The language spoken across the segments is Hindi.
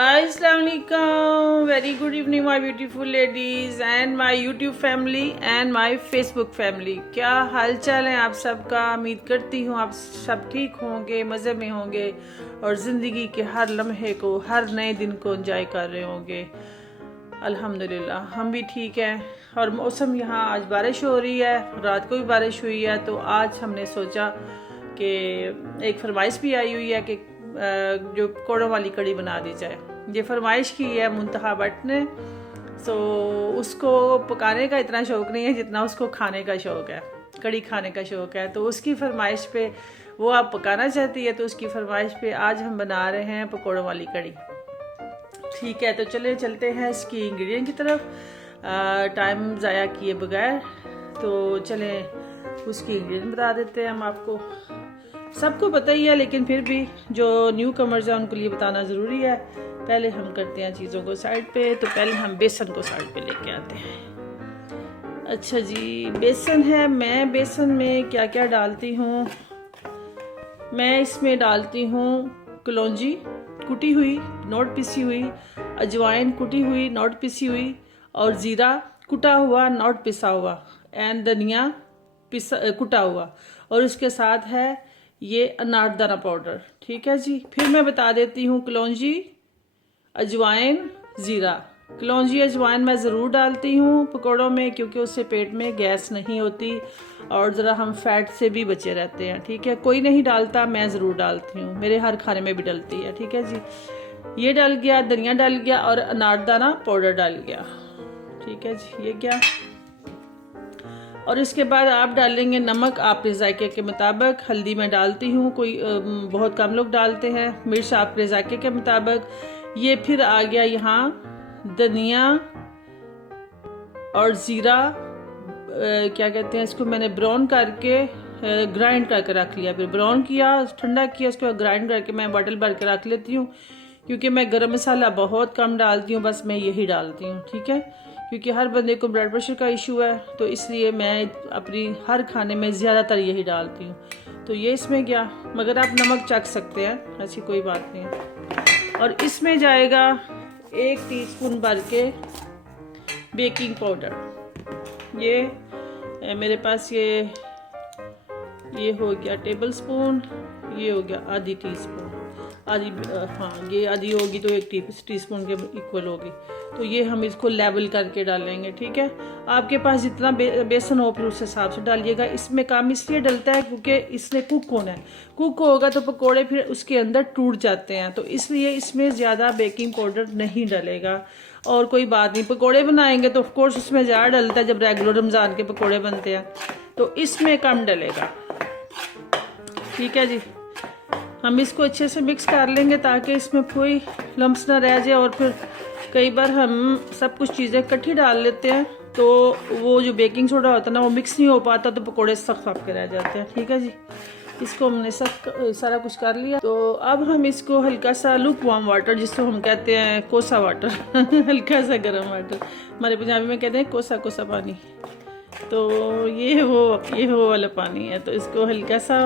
अस्सलाम वालेकुम, very good evening my beautiful ladies and my YouTube family and my Facebook family. क्या हाल चाल है आप सबका। उम्मीद करती हूँ आप सब ठीक होंगे, मज़े में होंगे और ज़िंदगी के हर लम्हे को, हर नए दिन को एंजॉय कर रहे होंगे। अल्हम्दुलिल्लाह हम भी ठीक हैं। और मौसम यहाँ आज बारिश हो रही है, रात को भी बारिश हुई है, तो आज हमने सोचा कि एक फरमाइश भी आई हुई है कि जो पकौड़ों वाली कड़ी बना दी जाए। ये फरमाइश की है मुंतहा भट्ट ने। सो उसको पकाने का इतना शौक़ नहीं है जितना उसको खाने का शौक़ है, कड़ी खाने का शौक़ है। तो उसकी फरमाइश पे वो आप पकाना चाहती है, तो उसकी फरमाइश पे आज हम बना रहे हैं पकौड़ों वाली कड़ी। ठीक है, तो चलते हैं इसकी इंग्रेडिएंट की तरफ टाइम ज़ाया किए बगैर। तो चलें उसकी इंग्रेडिएंट बता देते हैं हम आपको। सबको पता ही है, लेकिन फिर भी जो न्यू कमर्स हैं उनके लिए बताना ज़रूरी है। पहले हम करते हैं चीज़ों को साइड पे। तो पहले हम बेसन को साइड पे लेके आते हैं। अच्छा जी, बेसन है। मैं बेसन में क्या क्या डालती हूँ, मैं इसमें डालती हूँ कलौंजी कुटी हुई, नोट पिसी हुई, अजवाइन कुटी हुई, नोट पिसी हुई, और ज़ीरा कुटा हुआ, नोट पिसा हुआ, एंड धनिया कुटा हुआ, और उसके साथ है ये अनारदाना पाउडर। ठीक है जी। फिर मैं बता देती हूँ कलौंजी, अजवाइन, ज़ीरा। कलौंजी अजवाइन मैं ज़रूर डालती हूँ पकौड़ों में, क्योंकि उससे पेट में गैस नहीं होती और ज़रा हम फैट से भी बचे रहते हैं। ठीक है, कोई नहीं डालता, मैं ज़रूर डालती हूँ, मेरे हर खाने में भी डलती है। ठीक है जी। ये डल गया, धनिया डल गया और अनारदाना पाउडर डल गया। ठीक है जी, ये क्या। और इसके बाद आप डालेंगे नमक अपने जायके के मुताबिक। हल्दी मैं डालती हूँ, कोई बहुत कम लोग डालते हैं। मिर्च अपने जायके के मुताबिक। ये फिर आ गया यहाँ धनिया और ज़ीरा, क्या कहते हैं इसको, मैंने ब्राउन करके ग्राइंड करके रख लिया। फिर ब्राउन किया, ठंडा किया, उसके बाद ग्राइंड करके मैं बॉटल भर के रख लेती हूँ, क्योंकि मैं गरम मसाला बहुत कम डालती हूँ, बस मैं यही डालती हूँ। ठीक है, क्योंकि हर बंदे को ब्लड प्रेशर का इशू है, तो इसलिए मैं अपनी हर खाने में ज़्यादातर यही डालती हूँ। तो ये इसमें गया, मगर आप नमक चख सकते हैं, ऐसी कोई बात नहीं है। और इसमें जाएगा 1 टीस्पून भर के बेकिंग पाउडर। ये मेरे पास ये हो गया टेबल स्पून, ये हो गया आधी टीस्पून, आधी, हाँ ये आधी होगी तो 1 टीस्पून के इक्वल होगी। तो ये हम इसको लेवल करके डालेंगे। ठीक है, आपके पास जितना बेसन हो फिर उस हिसाब से डालिएगा। इसमें काम इसलिए डलता है क्योंकि इसने कुक होना है। कुक होगा तो पकोड़े फिर उसके अंदर टूट जाते हैं, तो इसलिए इसमें ज़्यादा बेकिंग पाउडर नहीं डलेगा। और कोई बात नहीं, पकोड़े बनाएंगे तो ऑफकोर्स उसमें ज़्यादा डलता है, जब रेगुलर रमज़ान के पकोड़े बनते हैं, तो इसमें कम डलेगा। ठीक है जी। हम इसको अच्छे से मिक्स कर लेंगे ताकि इसमें कोई लम्स ना रह जाए। और फिर कई बार हम सब कुछ चीज़ें इकट्ठी डाल लेते हैं, तो वो जो बेकिंग सोडा होता है ना, वो मिक्स नहीं हो पाता, तो पकोड़े सख्त के रह जाते हैं। ठीक है जी। इसको हमने सारा कुछ कर लिया। तो अब हम इसको हल्का सा लुक वार्म वाटर, जिसको हम कहते हैं कोसा वाटर हल्का सा गर्म वाटर, हमारे पंजाबी में कहते हैं कोसा कोसा पानी। तो ये वो वाला पानी है। तो इसको हल्का सा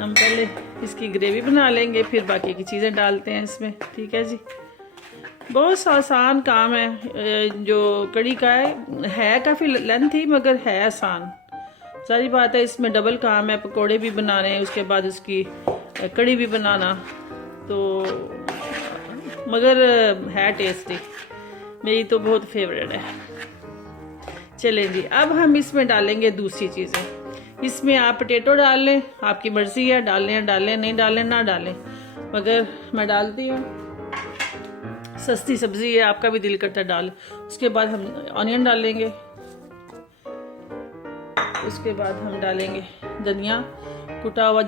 हम पहले इसकी ग्रेवी बना लेंगे, फिर बाकी की चीज़ें डालते हैं इसमें। ठीक है जी। बहुत आसान काम है जो कड़ी का है काफ़ी लेंथ ही, मगर है आसान। सारी बात है, इसमें डबल काम है, पकोड़े भी बनाने हैं, उसके बाद उसकी कड़ी भी बनाना, तो मगर है टेस्टी, मेरी तो बहुत फेवरेट है। चलें जी, अब हम इसमें डालेंगे दूसरी चीज़ें। इसमें आप पोटैटो डाल लें, आपकी मर्ज़ी है, डालें डालें, नहीं डालें ना डालें, मगर मैं डालती हूँ। सस्ती सब्ज़ी है, आपका भी दिल करता है डाल। उसके बाद हम ऑनियन डालेंगे, उसके बाद हम डालेंगे धनिया कटा हुआ,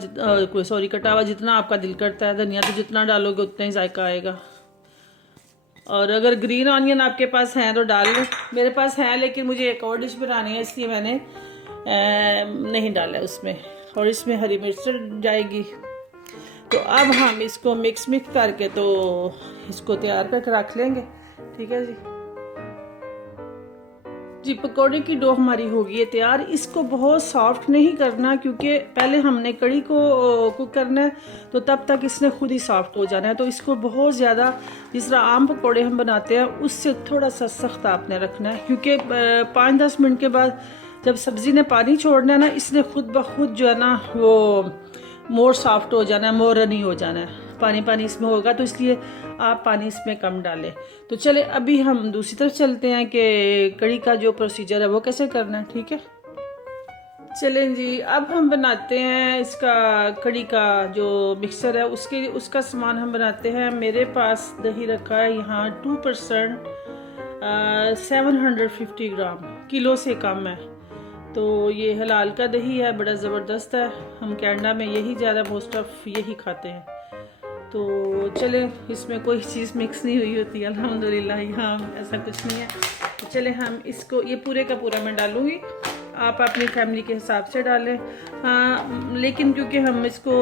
जितना आपका दिल करता है। धनिया तो जितना डालोगे उतना ही जायका आएगा। और अगर ग्रीन ऑनियन आपके पास हैं तो डाल लो, मेरे पास हैं, लेकिन मुझे एक और डिश बनानी है, इसलिए मैंने नहीं डाला उसमें। और इसमें हरी मिर्च जाएगी। तो अब हम इसको मिक्स करके तो इसको तैयार करके रख लेंगे। ठीक है जी। जी पकौड़े की डो हमारी हो गई है तैयार। इसको बहुत सॉफ्ट नहीं करना क्योंकि पहले हमने कड़ी को कुक करना है, तो तब तक इसने खुद ही सॉफ्ट हो जाना है। तो इसको बहुत ज़्यादा जिस तरह आम पकौड़े हम बनाते हैं उससे थोड़ा सा सख्त आपने रखना है, क्योंकि 5-10 मिनट के बाद जब सब्ज़ी ने पानी छोड़ना है ना, इसने खुद ब खुद जो है ना वो मोर सॉफ्ट हो जाना है, मोर रनी हो जाना है, पानी पानी इसमें होगा। तो इसलिए आप पानी इसमें कम डालें। तो चले अभी हम दूसरी तरफ चलते हैं कि कड़ी का जो प्रोसीजर है वो कैसे करना है। ठीक है, चलें जी। अब हम बनाते हैं इसका कड़ी का जो मिक्सर है उसका सामान हम बनाते हैं। मेरे पास दही रखा है यहाँ 2%, 750 ग्राम, किलो से कम है। तो ये हलाल का दही है, बड़ा ज़बरदस्त है। हम कनाडा में यही ज़्यादा मोस्ट ऑफ यही खाते हैं। तो चले, इसमें कोई चीज़ मिक्स नहीं हुई होती अल्हम्दुलिल्लाह, यहाँ ऐसा कुछ नहीं है। तो चले हम इसको, ये पूरे का पूरा मैं डालूँगी, आप अपनी फैमिली के हिसाब से डालें। हाँ, लेकिन क्योंकि हम इसको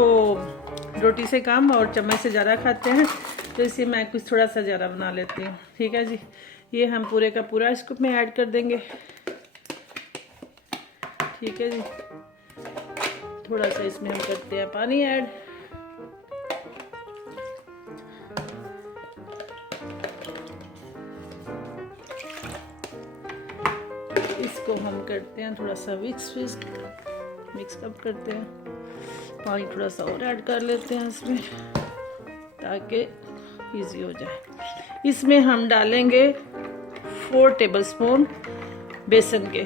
रोटी से कम और चम्मच से ज़्यादा खाते हैं तो इसलिए मैं कुछ थोड़ा सा ज़्यादा बना लेती हूँ। ठीक है जी, ये हम पूरे का पूरा इसको में ऐड कर देंगे। ठीक है जी, थोड़ा सा इसमें हम करते हैं पानी ऐड। इसको हम करते हैं थोड़ा सा मिक्स अप करते हैं, पानी थोड़ा सा और ऐड कर लेते हैं इसमें ताकि इजी हो जाए। इसमें हम डालेंगे 4 टेबलस्पून बेसन के,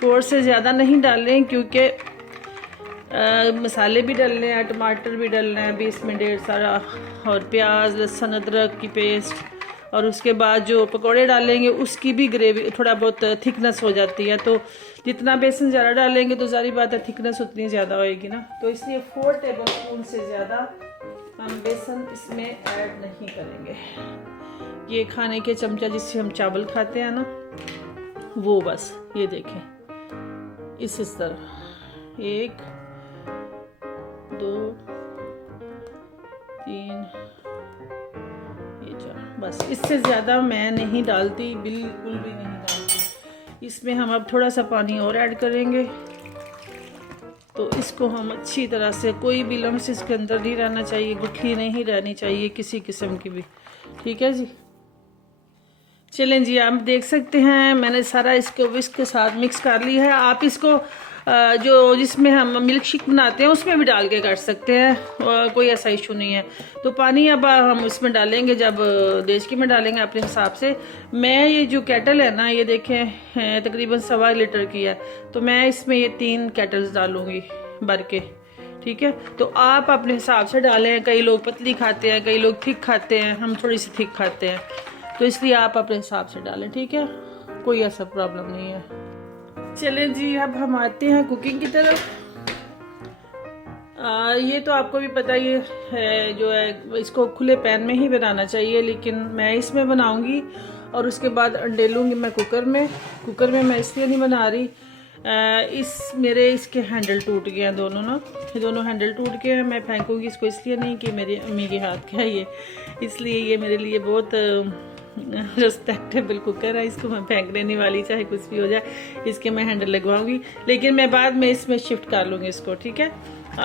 4 से ज़्यादा नहीं डालें क्योंकि मसाले भी डालने हैं, टमाटर भी डालना है, भी इसमें ढेर सारा, और प्याज लहसुन अदरक की पेस्ट, और उसके बाद जो पकोड़े डालेंगे उसकी भी ग्रेवी थोड़ा बहुत थिकनेस हो जाती है। तो जितना बेसन ज़्यादा डालेंगे तो सारी बात है थिकनेस उतनी ज़्यादा होएगी ना। तो इसलिए 4 टेबलस्पून से ज़्यादा हम बेसन इसमें ऐड नहीं करेंगे। ये खाने के चमचा जिससे हम चावल खाते हैं ना, वो बस ये देखें इस तरह 1 2 3 बस, इससे ज़्यादा मैं नहीं डालती, बिल्कुल भी नहीं डालती। इसमें हम अब थोड़ा सा पानी और ऐड करेंगे। तो इसको हम अच्छी तरह से, कोई भी लम्स इसके अंदर नहीं रहना चाहिए, गुठली नहीं रहनी चाहिए किसी किस्म की भी। ठीक है जी, चलें जी, आप देख सकते हैं मैंने सारा इसको विस्क के साथ मिक्स कर लिया है। आप इसको जो जिसमें हम मिल्क शेक बनाते हैं उसमें भी डाल के कर सकते हैं, कोई ऐसा इशू नहीं है। तो पानी अब हम इसमें डालेंगे, जब देचकी में डालेंगे अपने हिसाब से। मैं ये जो केटल है ना, ये देखें तकरीबन 1.25 लीटर की है, तो मैं इसमें ये 3 केटल्स डालूँगी भर के। ठीक है, तो आप अपने हिसाब से डालें। कई लोग पतली खाते हैं, कई लोग थिक खाते हैं, हम थोड़ी सी थिक खाते हैं, तो इसलिए आप अपने हिसाब से डालें। ठीक है, कोई ऐसा प्रॉब्लम नहीं है। चलें जी, अब हम आते हैं कुकिंग की तरफ। ये तो आपको भी पता ही है, जो है इसको खुले पैन में ही बनाना चाहिए, लेकिन मैं इसमें बनाऊंगी और उसके बाद अंडे लूँगी मैं कुकर में मैं इसलिए नहीं बना रही, इसके हैंडल टूट गए हैं दोनों ना, ये दोनों हैंडल टूट गए हैं। मैं फेंकूंगी इसको इसलिए नहीं कि मेरी अम्मी के हाथ का है ये, इसलिए ये मेरे लिए बहुत रिस्पेक्टेबल कुकर है, इसको मैं फेंकने नहीं वाली, चाहे कुछ भी हो जाए। इसके मैं हैंडल लगवाऊंगी, लेकिन मैं बाद में इसमें शिफ्ट कर लूँगी इसको। ठीक है,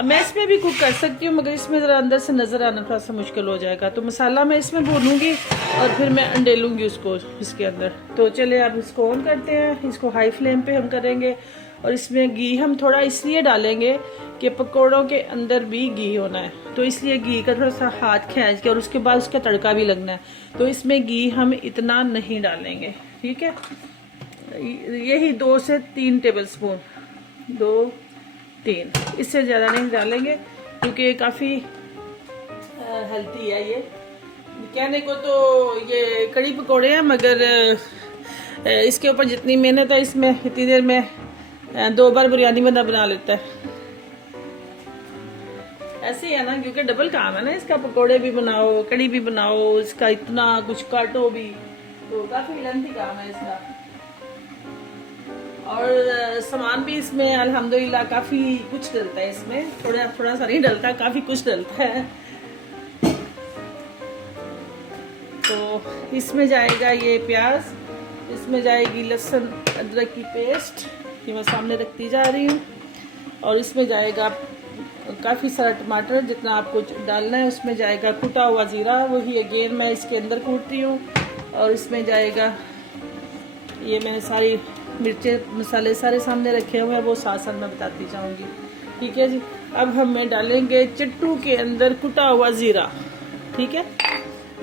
मैं इसमें भी कुक कर सकती हूँ, मगर इसमें ज़रा अंदर से नज़र आना थोड़ा सा मुश्किल हो जाएगा। तो मसाला मैं इसमें भूनूंगी और फिर मैं अंडे लूँगी उसको इसके अंदर। तो चले अब इसको ऑन करते हैं, इसको हाई फ्लेम पे हम करेंगे। और इसमें घी हम थोड़ा इसलिए डालेंगे कि पकौड़ों के अंदर भी घी होना है, तो इसलिए घी का थोड़ा सा हाथ खींच के, और उसके बाद उसका तड़का भी लगना है, तो इसमें घी हम इतना नहीं डालेंगे। ठीक है, यही 2 से 3 टेबलस्पून, 2-3, इससे ज़्यादा नहीं डालेंगे क्योंकि काफ़ी हेल्थी है ये। कहने को तो ये कड़ी पकौड़े हैं, मगर इसके ऊपर जितनी मेहनत है इसमें, इतनी देर में 2 बार बिरयानी बना लेता है। ऐसे ही है ना, क्योंकि डबल काम है ना इसका, पकोड़े भी बनाओ, कड़ी भी बनाओ, इसका इतना कुछ काटो भी, तो काफ़ी लेंथी काम है इसका। और सामान भी इसमें अल्हम्दुलिल्लाह काफ़ी कुछ डलता है इसमें, थोड़ा सा नहीं डलता, काफ़ी कुछ डलता है। तो इसमें जाएगा ये प्याज, इसमें जाएगी लहसुन अदरक की पेस्ट, ये मैं सामने रखती जा रही हूँ। और इसमें जाएगा काफ़ी सारा टमाटर, जितना आपको डालना है। उसमें जाएगा कुटा हुआ ज़ीरा, वही अगेन मैं इसके अंदर कूटती हूँ। और इसमें जाएगा, ये मैंने सारी मिर्चें मसाले सारे सामने रखे हुए हैं, वो साथ साथ मैं बताती जाऊँगी। ठीक है जी। अब हमें डालेंगे चट्टू के अंदर कुटा हुआ ज़ीरा। ठीक है,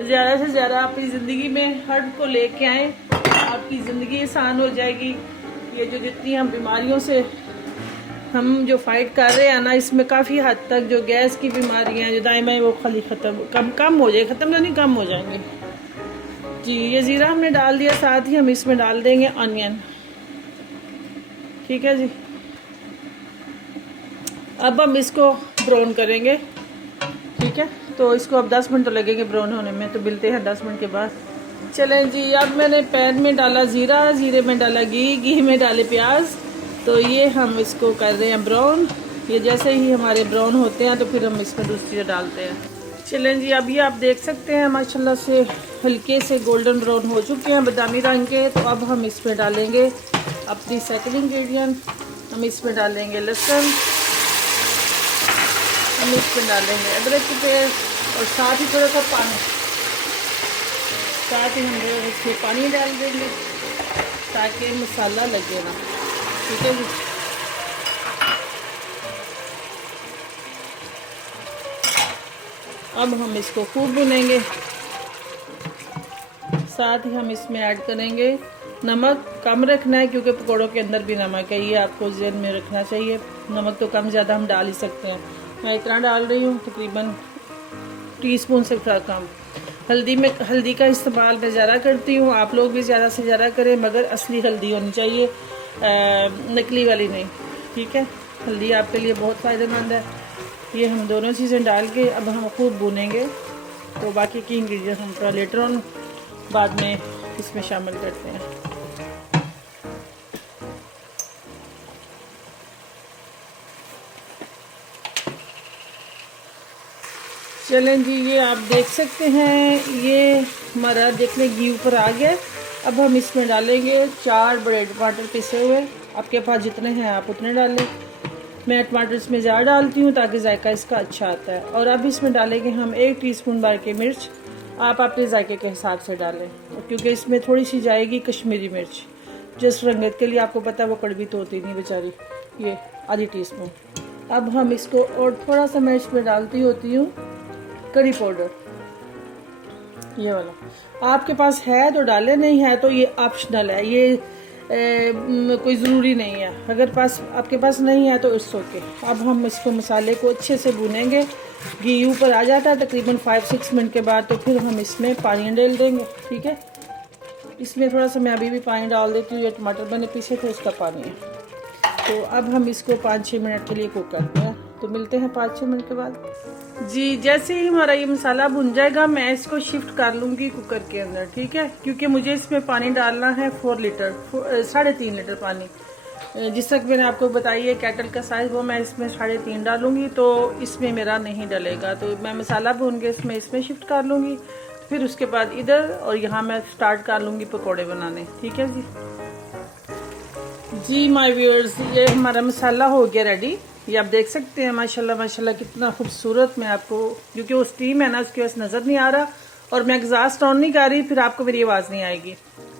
ज़्यादा से ज़्यादा अपनी ज़िंदगी में हर्ब को लेके आएँ, आपकी ज़िंदगी आसान हो जाएगी। ये जो जितनी हम बीमारियों से हम जो फाइट कर रहे हैं ना, इसमें काफ़ी हद तक जो गैस की बीमारियां हैं जो दाइमा है वो खाली कम हो जाए, ख़त्म तो नहीं, कम हो जाएंगे जी। ये ज़ीरा हमने डाल दिया, साथ ही हम इसमें डाल देंगे अनियन। ठीक है जी। अब हम इसको ब्राउन करेंगे। ठीक है, तो इसको अब 10 मिनट तो लगेंगे ब्राउन होने में, तो मिलते हैं 10 मिनट के बाद। चलें जी, अब मैंने पैन में डाला ज़ीरा, ज़ीरे में डाला घी में डाले प्याज। तो ये हम इसको कर रहे हैं ब्राउन। ये जैसे ही हमारे ब्राउन होते हैं तो फिर हम इसमें दूसरी चीज़ें डालते हैं। चलें जी, अब ये आप देख सकते हैं माशाल्लाह से हल्के से गोल्डन ब्राउन हो चुके हैं, बादामी रंग के। तो अब हम इसमें डालेंगे अपनी सेकंड इंग्रेडिएंट, हम इसमें डालेंगे लहसुन, हम इसमें डालेंगे अदरक की पेस्ट और साथ ही थोड़ा सा पानी, साथ ही हम इसमें पानी डाल देंगे ताकि मसाला लगे ना। ठीक है जी। अब हम इसको खूब भुनेंगे। साथ ही हम इसमें ऐड करेंगे नमक। कम रखना है क्योंकि पकौड़ों के अंदर भी नमक है, ये आपको ज़हन में रखना चाहिए। नमक तो कम ज़्यादा हम डाल ही सकते हैं, मैं इतना डाल रही हूँ, तकरीबन टीस्पून से थोड़ा कम। हल्दी का इस्तेमाल मैं ज़्यादा करती हूँ, आप लोग भी ज़्यादा से ज़्यादा करें, मगर असली हल्दी होनी चाहिए, नकली वाली नहीं। ठीक है, हल्दी आपके लिए बहुत फ़ायदेमंद है। ये हम दोनों चीज़ें डाल के अब हम खूब भूनेंगे। तो बाकी की इंग्रेडिएंट हम थोड़ा लेटर ऑन बाद में इसमें शामिल करते हैं। चलें जी, ये आप देख सकते हैं, ये हमारा देखने घी ऊपर आ गया। अब हम इसमें डालेंगे 4 बड़े टमाटर पिसे हुए। आपके पास जितने हैं आप उतने डालें, मैं टमाटर इसमें ज़्यादा डालती हूँ ताकि जायका इसका अच्छा आता है। और अब इसमें डालेंगे हम 1 टीस्पून भर के मिर्च, आप अपने जायके के हिसाब से डालें, क्योंकि इसमें थोड़ी सी जाएगी कश्मीरी मिर्च, जिस रंगत के लिए। आपको पता है वो कड़वी तो होती नहीं बेचारी, ये आधी टीस्पून। अब हम इसको, और थोड़ा सा मैं इसमें डालती होती हूँ करी पाउडर, ये वाला। आपके पास है तो डालें, नहीं है तो ये ऑप्शनल है, ये कोई ज़रूरी नहीं है। अगर आपके पास नहीं है तो इट्स ओके। अब हम इसको मसाले को अच्छे से भूनेंगे। घी ऊपर आ जाता है तकरीबन 5-6 मिनट के बाद, तो फिर हम इसमें पानी डाल देंगे। ठीक है, इसमें थोड़ा सा मैं अभी भी पानी डाल देती हूँ, ये टमाटर मैंने पीछे थे उसका पानी है। तो अब हम इसको 5-6 मिनट के लिए कुक करते हैं, तो मिलते हैं 5-6 मिनट के बाद जी। जैसे ही हमारा ये मसाला भुन जाएगा मैं इसको शिफ्ट कर लूँगी कुकर के अंदर। ठीक है, क्योंकि मुझे इसमें पानी डालना है 4 लीटर, 3.5 लीटर पानी। जिस तक मैंने आपको बताई है केटल का साइज़, वो मैं इसमें 3.5 डालूँगी, तो इसमें मेरा नहीं डलेगा। तो मैं मसाला भून के इसमें शिफ्ट कर लूँगी, फिर उसके बाद इधर, और यहाँ मैं स्टार्ट कर लूँगी पकौड़े बनाने। ठीक है जी माय व्यूअर्स, ये हमारा मसाला हो गया रेडी। ये आप देख सकते हैं माशाल्लाह माशाल्लाह कितना खूबसूरत। मैं आपको, क्योंकि वो स्टीम है ना उसकी वजह से नज़र नहीं आ रहा, और मैं एग्जॉस्ट ऑन नहीं कर रही, फिर आपको मेरी आवाज़ नहीं आएगी।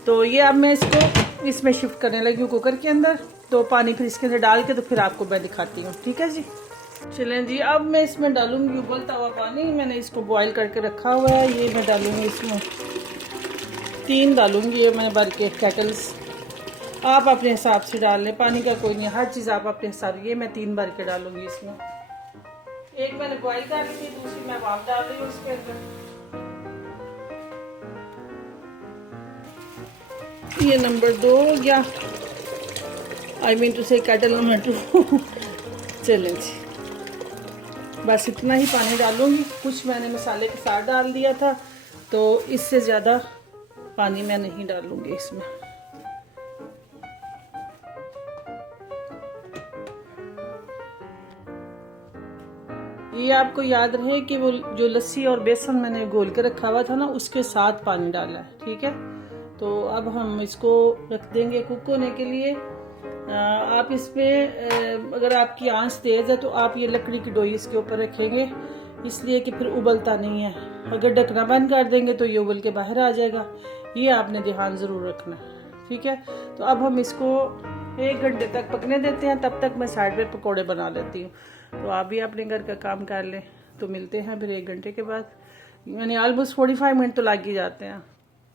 तो ये अब मैं इसको इसमें शिफ्ट करने लगी हूँ कुकर के अंदर। तो पानी फिर इसके अंदर डाल के तो फिर आपको मैं दिखाती हूँ। ठीक है जी। चलें जी, अब मैं इसमें डालूंगी उबलता हुआ पानी। मैंने इसको बॉईल करके रखा हुआ है, ये मैं डालूंगी इसमें 3 डालूंगी, ये मैंने भर के केटल्स। आप अपने हिसाब से डाल लें, पानी का कोई नहीं, हर चीज़ आप अपने हिसाब। ये मैं 3 भर के डालूंगी इसमें। एक मैंने बॉईल कर ली थी, दूसरी मैं वाफ डाल रही हूँ इसके अंदर। ये नंबर 2 हो गया, आई मीन टू से केटल नंबर 2। चलें जी, बस इतना ही पानी डालूंगी। कुछ मैंने मसाले के साथ डाल दिया था, तो इससे ज़्यादा पानी मैं नहीं डालूंगी इसमें। ये आपको याद रहे कि वो जो लस्सी और बेसन मैंने घोल के रखा हुआ था ना, उसके साथ पानी डाला है। ठीक है, तो अब हम इसको रख देंगे कुक होने के लिए। आप इसमें अगर आपकी आंच तेज़ है तो आप ये लकड़ी की डोई इसके ऊपर रखेंगे, इसलिए कि फिर उबलता नहीं है। अगर ढकना बंद कर देंगे तो ये उबल के बाहर आ जाएगा, ये आपने ध्यान ज़रूर रखना है, ठीक है। तो अब हम इसको 1 घंटे तक पकने देते हैं, तब तक मैं साइड पे पकोड़े बना लेती हूँ। तो आप भी अपने घर का काम कर लें। तो मिलते हैं फिर 1 घंटे के बाद। मैंने ऑलमोस्ट 45 मिनट तो लग ही जाते हैं।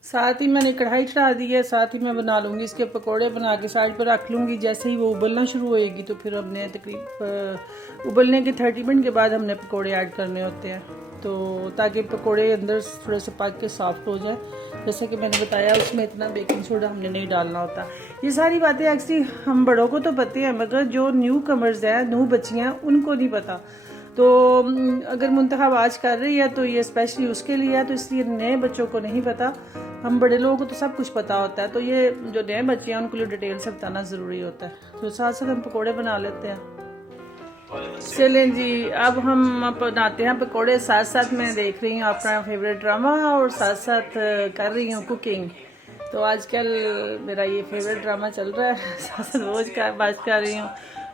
साथ ही मैंने कढ़ाई चढ़ा दी है, साथ ही मैं बना लूँगी इसके पकोड़े, बना के साइड पर रख लूँगी। जैसे ही वो उबलना शुरू होएगी तो फिर हमने तकरीब उबलने के 30 मिनट के बाद हमने पकोड़े ऐड करने होते हैं, तो ताकि पकोड़े अंदर थोड़े से पक के सॉफ्ट हो जाए। जैसे कि मैंने बताया उसमें इतना बेकिंग सोडा हमने नहीं डालना होता। ये सारी बातें एक्चुअली हम बड़ों को तो पता है, मगर जो न्यू कमर्स हैं, न्यू बच्चियाँ, उनको नहीं पता। तो अगर मुंतखब आज कर रही है तो ये स्पेशली उसके लिए है, तो इसलिए नए बच्चों को नहीं पता। हम बड़े लोगों को तो सब कुछ पता होता है, तो ये जो नए बच्चे हैं उनको लिए डिटेल से बताना ज़रूरी होता है। तो साथ साथ हम पकोड़े बना लेते हैं। चलें जी, अब हम बनाते हैं पकोड़े। साथ साथ मैं देख रही हूँ अपना फेवरेट ड्रामा और साथ साथ कर रही हूँ कुकिंग। तो आजकल मेरा ये फेवरेट ड्रामा चल रहा है, साथ साथ रोज़ का बात कर रही हूँ,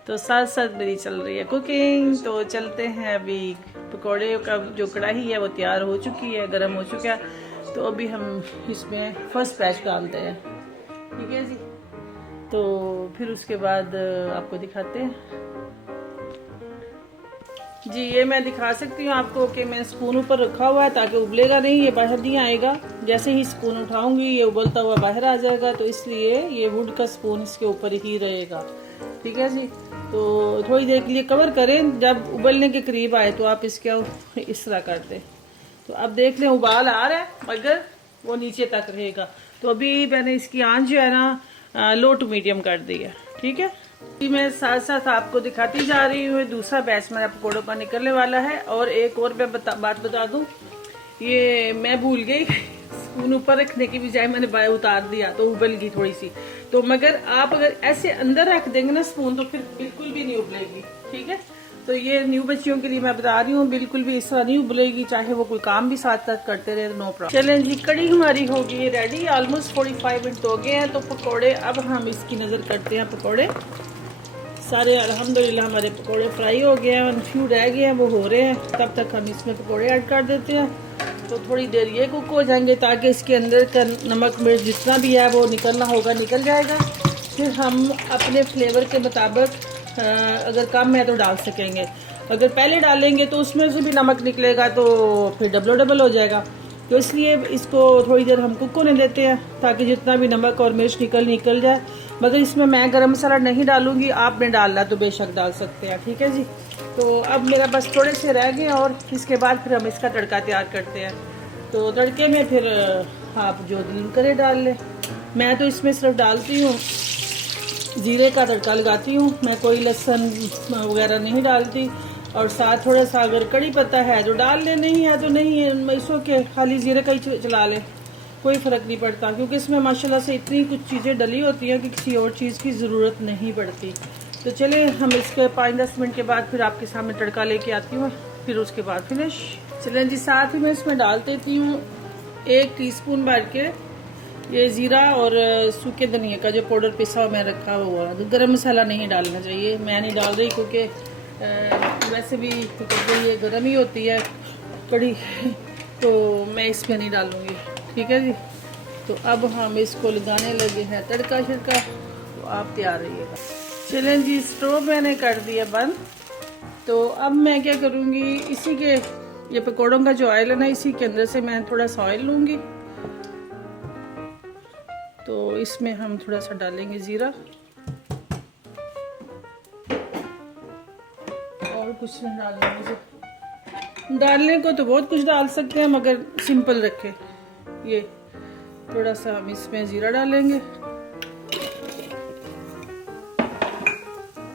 तो साथ साथ मेरी चल रही है कुकिंग। तो चलते हैं, अभी पकोड़े का जो कढ़ाई है वो तैयार हो चुकी है, गर्म हो चुका है। तो अभी हम इसमें फर्स्ट बैच डालते हैं, ठीक है जी। तो फिर उसके बाद आपको दिखाते हैं जी। ये मैं दिखा सकती हूँ आपको कि मैं स्पून ऊपर रखा हुआ है ताकि उबलेगा नहीं, ये बाहर नहीं आएगा। जैसे ही स्पून उठाऊंगी ये उबलता हुआ बाहर आ जाएगा, तो इसलिए ये वुड का स्पून इसके ऊपर ही रहेगा, ठीक है जी। तो थोड़ी देर के लिए कवर करें, जब उबलने के करीब आए तो आप इसके इस तरह कर दें। तो अब देख लें उबाल आ रहा है, मगर वो नीचे तक रहेगा। तो अभी मैंने इसकी आंच जो है ना लो टू मीडियम कर दी है, ठीक है। मैं साथ साथ आपको दिखाती जा रही हूँ, दूसरा बैच मेरा पकौड़ों का निकलने वाला है। और एक और मैं बात बता दूं, ये मैं भूल गई, स्पून ऊपर रखने की बजाय मैंने बाय उतार दिया तो उबल गई थोड़ी सी। तो मगर आप अगर ऐसे अंदर रख देंगे ना स्पून, तो फिर बिल्कुल भी नहीं उबलेगी, ठीक है। तो ये न्यू बच्चियों के लिए मैं बता रही हूँ, बिल्कुल भी इस तरह नहीं उबलेगी, चाहे वो कोई काम भी साथ साथ करते रहे, नो प्रॉब्लम। चलें जी, कड़ी हमारी हो गई है रेडी, ऑलमोस्ट 45 मिनट हो गए हैं। तो पकौड़े अब हम इसकी नज़र करते हैं। पकौड़े सारे अल्हम्दुलिल्लाह हमारे पकौड़े फ्राई हो गए हैं, फ्यू रह गए हैं, वो हो रहे हैं। तब तक हम इसमें पकौड़े ऐड कर देते हैं। तो थोड़ी देर ये कुक हो जाएंगे ताकि इसके अंदर का नमक मिर्च जितना भी है वो निकलना होगा निकल जाएगा। फिर हम अपने फ्लेवर के मुताबिक अगर कम है तो डाल सकेंगे, अगर पहले डालेंगे तो उसमें से भी नमक निकलेगा तो फिर डबल हो जाएगा। तो इसलिए इसको थोड़ी देर हम कुक होने देते हैं ताकि जितना भी नमक और मिर्च निकल जाए। मगर इसमें मैं गरम मसाला नहीं डालूंगी, आपने डालना तो बेशक डाल सकते हैं, ठीक है जी। तो अब मेरा बस थोड़े से रह गए और इसके बाद फिर हम इसका तड़का तैयार करते हैं। तो तड़के में फिर आप जो दिल करे डाल लें। मैं तो इसमें सिर्फ डालती हूँ जीरे का तड़का लगाती हूँ, मैं कोई लहसुन वगैरह नहीं डालती। और साथ थोड़ा सा अगर कड़ी पत्ता है जो डाल ले, नहीं है तो नहीं है, इसो के खाली जीरे का ही चला ले, कोई फ़र्क नहीं पड़ता। क्योंकि इसमें माशाल्लाह से इतनी कुछ चीज़ें डली होती हैं कि किसी और चीज़ की ज़रूरत नहीं पड़ती। तो चले हम इसके 5-10 मिनट के बाद फिर आपके सामने तड़का लेके आती हूँ, फिर उसके बाद फिनिश। चलें जी, साथ ही मैं इसमें डाल देती हूँ 1 टीस्पून भर के ये ज़ीरा और सूखे धनिया का जो पाउडर पिसा मैं रखा हुआ है। गरम मसाला नहीं डालना चाहिए, मैं नहीं डाल रही क्योंकि वैसे भी ये गर्म ही होती है कड़ी, तो मैं इसमें नहीं डालूँगी, ठीक है जी। तो अब हम इसको लगाने लगे हैं तड़का शिड़का, तो आप तैयार रहिएगा। चलें जी, स्टोव मैंने कर दिया बंद। तो अब मैं क्या करूँगी, इसी के ये पकौड़ों का जो ऑयल है ना, इसी के अंदर से मैं थोड़ा सा ऑयल लूँगी। तो इसमें हम थोड़ा सा डालेंगे ज़ीरा और कुछ नहीं डालेंगे। डालने को तो बहुत कुछ डाल सकते हैं मगर सिंपल रखें। ये थोड़ा सा हम इसमें ज़ीरा डालेंगे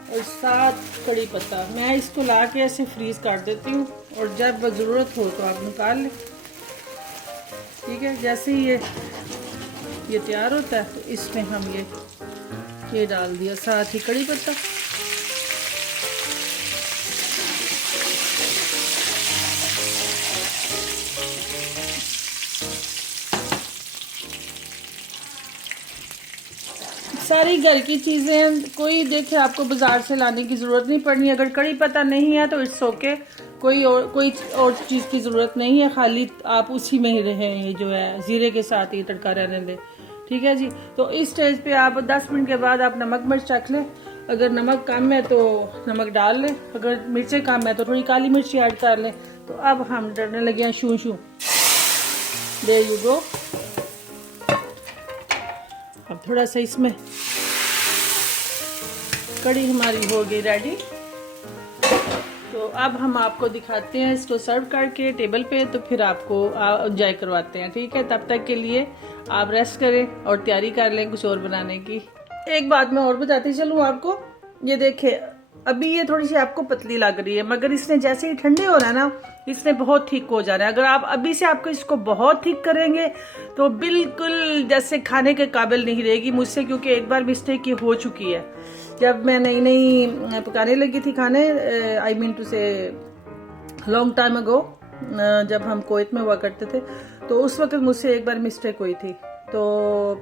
और साथ कड़ी पत्ता। मैं इसको ला के ऐसे फ्रीज कर देती हूँ और जब ज़रूरत हो तो आप निकाल लें, ठीक है। जैसे ही ये तैयार होता है तो इसमें हम ये डाल दिया, साथ ही कड़ी पत्ता। सारी घर की चीज़ें, कोई देखे आपको बाजार से लाने की ज़रूरत नहीं पड़नी। अगर कड़ी पत्ता नहीं है तो इट्स ओके, कोई और चीज़ की ज़रूरत नहीं है, खाली आप उसी में ही रहे जो है ज़ीरे के साथ ही तड़का रहने दें। ठीक है जी। तो इस स्टेज पे आप 10 मिनट के बाद आप नमक मिर्च चख लें। अगर नमक कम है तो नमक डाल लें, अगर मिर्चें कम है तो थोड़ी काली मिर्ची ऐड कर लें। तो अब हम डरने लगे हैं शू शू। There you go. अब थोड़ा सा इसमें कड़ी हमारी हो गई रेडी। तो अब हम आपको दिखाते हैं इसको सर्व करके टेबल पे, तो फिर आपको एंजॉय करवाते हैं। ठीक है, तब तक के लिए आप रेस्ट करें और तैयारी कर लें कुछ और बनाने की। एक बात मैं और बताती चलूँ आपको, ये देखिए अभी ये थोड़ी सी आपको पतली लग रही है, मगर इसने जैसे ही ठंडे हो रहा है ना, इसने बहुत ठीक हो जाना है। अगर आप अभी से आपको इसको बहुत ठीक करेंगे तो बिल्कुल जैसे खाने के काबिल नहीं रहेगी मुझसे, क्योंकि एक बार मिस्टेक ये हो चुकी है। जब मैं नई नई पकाने लगी थी खाने, आई मीन टू से लॉन्ग टाइम अगो, जब हम कुवैत में हुआ करते थे, तो उस वक्त मुझसे एक बार मिस्टेक हुई थी। तो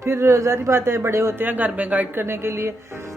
फिर जारी बात है, बड़े होते हैं घर में गाइड करने के लिए,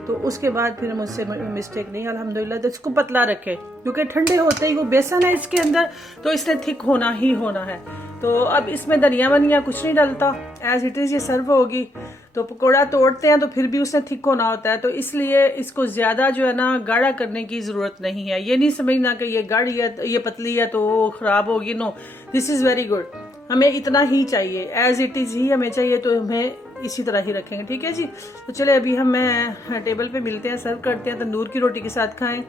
तो उसके बाद फिर मुझसे मिस्टेक नहीं, अल्हम्दुलिल्लाह। तो इसको पतला रखे, क्योंकि ठंडे होते ही वो बेसन है इसके अंदर, तो इसने थिक होना ही होना है। तो अब इसमें धनिया वनिया कुछ नहीं डलता, एज इट इज़ ये सर्व होगी। तो पकौड़ा तोड़ते हैं तो फिर भी उसने थिक होना होता है, तो इसलिए इसको ज़्यादा जो है ना गाढ़ा करने की ज़रूरत नहीं है। ये नहीं समझना कि ये गाढ़ी है, ये पतली है तो वो ख़राब होगी। No, this is very good. हमें इतना ही चाहिए, एज इट इज़ ही हमें चाहिए, तो हमें इसी तरह ही रखेंगे। ठीक है जी। तो चले अभी हम टेबल पे मिलते हैं, सर्व करते हैं। तंदूर की रोटी के साथ खाएं,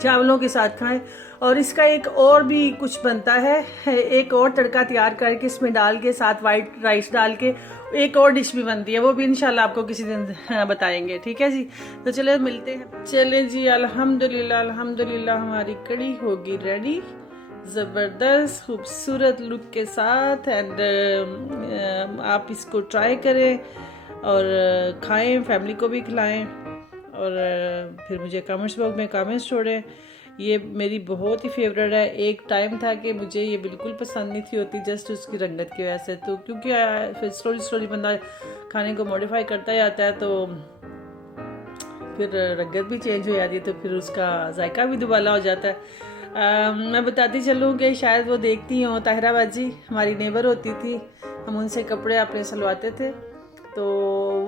चावलों के साथ खाएं, और इसका एक और भी कुछ बनता है, एक और तड़का तैयार करके इसमें डाल के साथ वाइट राइस डाल के एक और डिश भी बनती है, वो भी इंशाल्लाह आपको किसी दिन बताएंगे। ठीक है जी। तो चले मिलते हैं। चले जी, अल्हम्दुलिल्लाह अल्हम्दुलिल्लाह हमारी कड़ी होगी रेडी, ज़बरदस्त खूबसूरत लुक के साथ। एंड आप इसको ट्राई करें और खाएं, फैमिली को भी खिलाएं, और फिर मुझे कमेंट्स बॉक्स में कमेंट्स छोड़ें। ये मेरी बहुत ही फेवरेट है। एक टाइम था कि मुझे ये बिल्कुल पसंद नहीं थी होती, जस्ट उसकी रंगत की वजह से। तो क्योंकि फिर स्लोली बंदा खाने को मॉडिफाई करता जाता है, तो फिर रंगत भी चेंज हो जाती है, तो फिर उसका जायका भी दुबाला हो जाता है। मैं बताती चलूँ कि शायद वो देखती हो, ताहिरा बाजी हमारी नेबर होती थी, हम उनसे कपड़े अपने सिलवाते थे, तो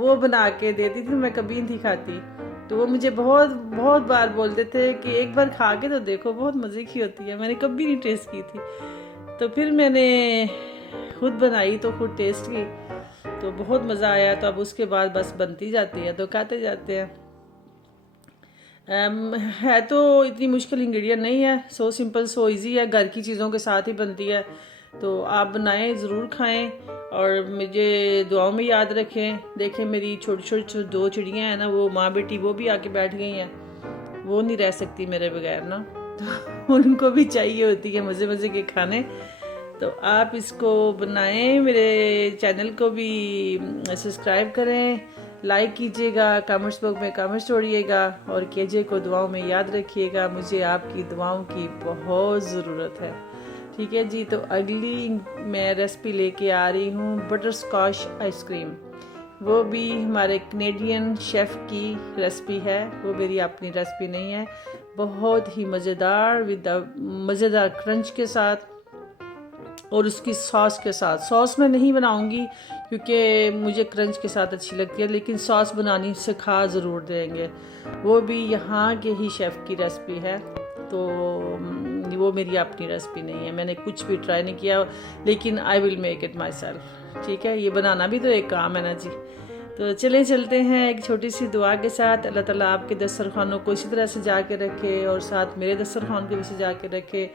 वो बना के देती थी, मैं कभी नहीं खाती। तो वो मुझे बहुत बहुत बार बोलते थे कि एक बार खा के तो देखो, बहुत मज़े की होती है। मैंने कभी नहीं टेस्ट की थी, तो फिर मैंने खुद बनाई तो खुद टेस्ट की, तो बहुत मज़ा आया। तो अब उसके बाद बस बनती जाती है तो खाते जाते हैं। है तो इतनी मुश्किल इंग्रेडिएंट नहीं है, सो सिंपल सो इजी है, घर की चीज़ों के साथ ही बनती है। तो आप बनाएं, ज़रूर खाएं, और मुझे दुआओं में याद रखें। देखें मेरी छोटी छोटी 2 चिड़ियाँ हैं ना, वो माँ बेटी, वो भी आके बैठ गई हैं, वो नहीं रह सकती मेरे बगैर ना, तो उनको भी चाहिए होती है मज़े मज़े के खाने। तो आप इसको बनाएं, मेरे चैनल को भी सब्सक्राइब करें, लाइक कीजिएगा, कमेंट्स बॉक्स में कमेंट्स छोड़िएगा, और केजे को दुआओं में याद रखिएगा। मुझे आपकी दुआओं की बहुत ज़रूरत है। ठीक है जी। तो अगली मैं रेसिपी लेके आ रही हूँ बटर स्कॉच आइसक्रीम, वो भी हमारे कनेडियन शेफ़ की रेसिपी है, वो मेरी अपनी रेसिपी नहीं है। बहुत ही मज़ेदार, विद मज़ेदार क्रंच के साथ और उसकी सॉस के साथ। सॉस मैं नहीं बनाऊंगी क्योंकि मुझे क्रंच के साथ अच्छी लगती है, लेकिन सॉस बनानी सिखा ज़रूर देंगे। वो भी यहाँ के ही शेफ़ की रेसिपी है, तो वो मेरी अपनी रेसिपी नहीं है, मैंने कुछ भी ट्राई नहीं किया, लेकिन I will make it my self. ठीक है, ये बनाना भी तो एक काम है ना जी। तो चले चलते हैं एक छोटी सी दुआ के साथ। अल्लाह ताला आपके दस्तरखानों को इसी तरह सजा के रखे, और साथ मेरे दस्तरखान को भी सजा के रखे।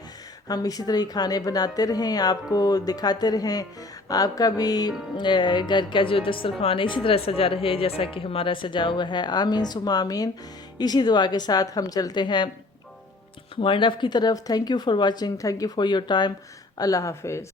हम इसी तरह ही खाने बनाते रहें, आपको दिखाते रहें, आपका भी घर का जो दस्तरखान है इसी तरह सजा रहे जैसा कि हमारा सजा हुआ है। आमीन सुमा आमीन। इसी दुआ के साथ हम चलते हैं वाइंड अप की तरफ। Thank you for watching, thank you for your time. अल्लाह हाफिज़।